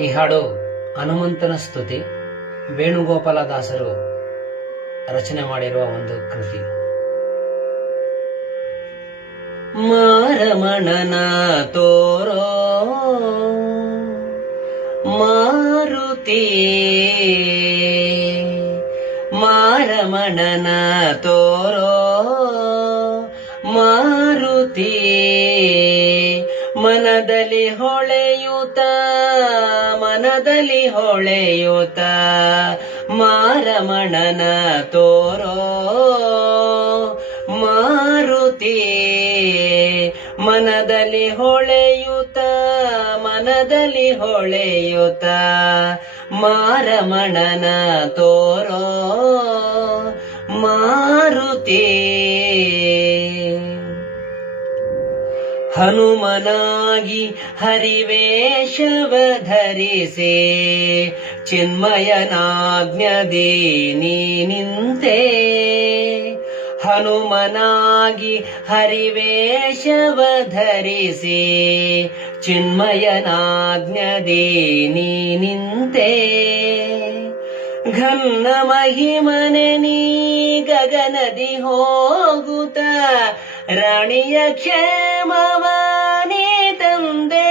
ಈ ಹಾಡು ಹನುಮಂತನ ಸ್ತುತಿ ವೇಣುಗೋಪಾಲ ದಾಸರು ರಚನೆ ಮಾಡಿರುವ ಒಂದು ಕೃತಿ. ಮಾರಮಣನ ತೋರೋ, ಮಾರುತಿ, ಮಾರಮಣನ ತೋರೋ, ಮಾರುತಿ, ಮನದಲ್ಲಿ ಹೊಳೆಯುತ್ತ ಮನದಲ್ಲಿ ಹೊಳೆಯುತ್ತ ಮಾರಮಣನ ತೋರೋ. ಮಾರುತಿ ಮನದಲ್ಲಿ ಹೊಳೆಯುತ್ತ ಮನದಲ್ಲಿ ಹೊಳೆಯುತ್ತ ಮಾರಮಣನ ತೋರೋ. ಮಾರುತಿ ಹನುಮನಾಗಿ ಹರಿವೇಶವ ಧರಿಸಿ, ಚಿನ್ಮಯನಾಜ್ಞದಿ ನಿಂತೆ. ಹನುಮನಾಗಿ ಹರಿವೇಶವ ಧರಿಸಿ, ಚಿನ್ಮಯನಾಜ್ಞದಿ ನಿಂತೆ. ಘನ್ನ ಮಹಿಮನೆ ನೀ ಗಗನದಿ ಹೋಗುತ್ತ ರಾಣಿಯ ಕ್ಷೇಮವಾನಿ ತಂದೆ.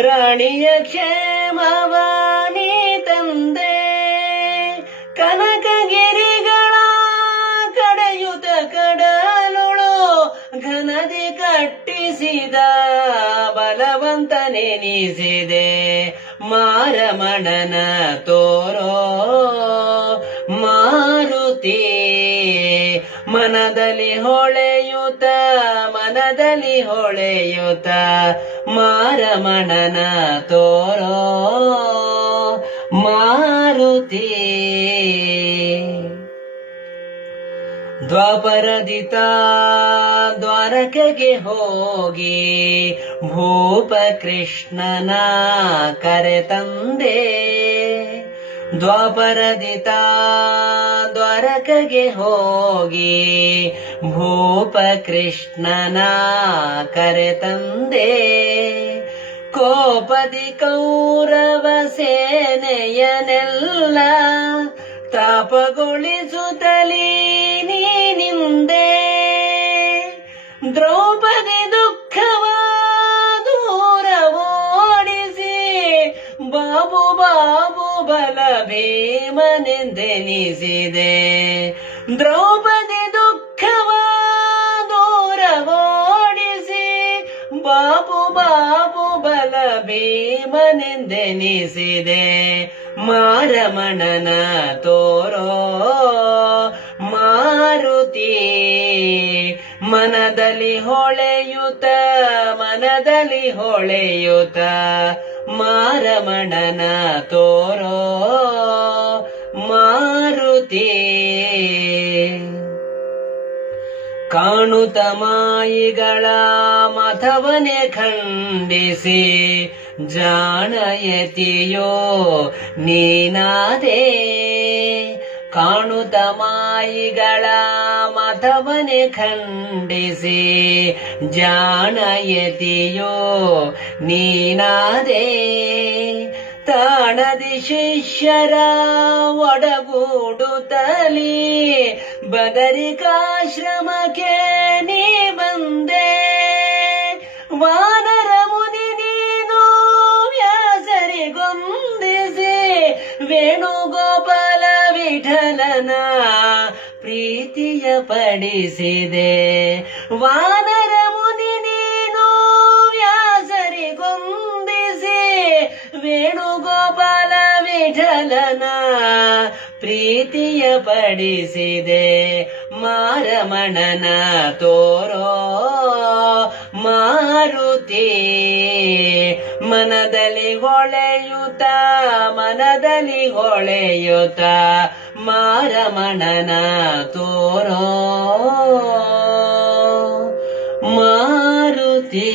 ರಾಣಿಯ ಕ್ಷೇಮವಾನಿ ತಂದೆ. ಕನಕಗಿರಿಗಳ ಕಡೆಯುತ ಕಡಲುಳು ಘನದಿ ಕಟ್ಟಿಸಿದ ಬಲವಂತನೆನಿಸಿದೆ ಮಾರಮಣನ ತೋರೋ ಮನದಲ್ಲಿ ಹೊಳೆಯುತ ಮನದಲ್ಲಿ ಹೊಳೆಯುತ ಮಾರಮಣನ ತೋರೋ ಮಾರುತಿ. ದ್ವಾಪರದಿತ ದ್ವಾರಕೆಗೆ ಹೋಗಿ ಭೂಪ ಕೃಷ್ಣನ ಕರೆ ತಂದೆ. ದ್ವಾಪರದಿತ ದ್ವಾರಕಗೆ ಹೋಗಿ ಭೂಪ ಕೃಷ್ಣನ ಕರೆ ತಂದೆ ಕೋಪದಿ ಕೌರವ ಸೇನೆಯನೆಲ್ಲ ತಾಪಗೊಳಿಸುತ್ತಲೀ ನೀನಿಂದೆ ದ್ರೌಪದಿ ಬಲ ಭೀಮನೆಂದೆನಿಸಿದೆ ದ್ರೌಪದಿ ದುಃಖವ ದೂರವೋಡಿಸಿ ಬಾಪು ಬಾಪು ಬಲ ಭೀಮನೆಂದೆನಿಸಿದೆ ಮಾರಮಣನ ತೋರೋ, ಮಾರುತಿ, ಮನದಲ್ಲಿ ಹೊಳೆಯುತ್ತ ಮನದಲ್ಲಿ ಹೊಳೆಯುತ್ತ ಮಾರಮಣನ ತೋರೋ ಮಾರುತಿ. ಕಾಣುತ ಮಾಯಿಗಳ ಮಥವನೆ ಖಂಡಿಸಿ ಜಾಣಯತಿಯೋ ನೀನಾದೆ. ಕಾಣುತ ಮಾಯಿಗಳ ಮತವನೆ ಖಂಡಿಸಿ, ಜಾಣಯತಿಯೋ ನೀನಾದೆ. ತಾಣದಿ ಶಿಷ್ಯರ ಒಡಗೂಡುತ್ತಲಿ, ಬದರಿಕಾಶ್ರಮಕ್ಕೆ ನೀ ಬಂದೆ. ವಾನರ ಮುನಿ ನೀನು ವ್ಯಾಸರಿಗೊಂದಿಸಿ ವೇಣುಗೋಪಾಲ ವಿಠಲನ ಪ್ರೀತಿಯ ಪಡಿಸಿದೆ ವಾನರ ಮುನಿ ನೀನು ವ್ಯಾಸರಿಗೊಂದಿಸಿ ವೇಣುಗೋಪಾಲ ವಿಠಲನ ಪ್ರೀತಿಯ ಪಡಿಸಿದೆ ಮಾರಮಣನ ತೋರೋ, ಮಾರುತಿ, ಮನದಲ್ಲಿ ಹೊಳೆಯುತ್ತ ಮನದಲ್ಲಿ ಹೊಳೆಯುತ್ತ ಮಾರಮಣನ ತೋರೋ ಮಾರುತಿ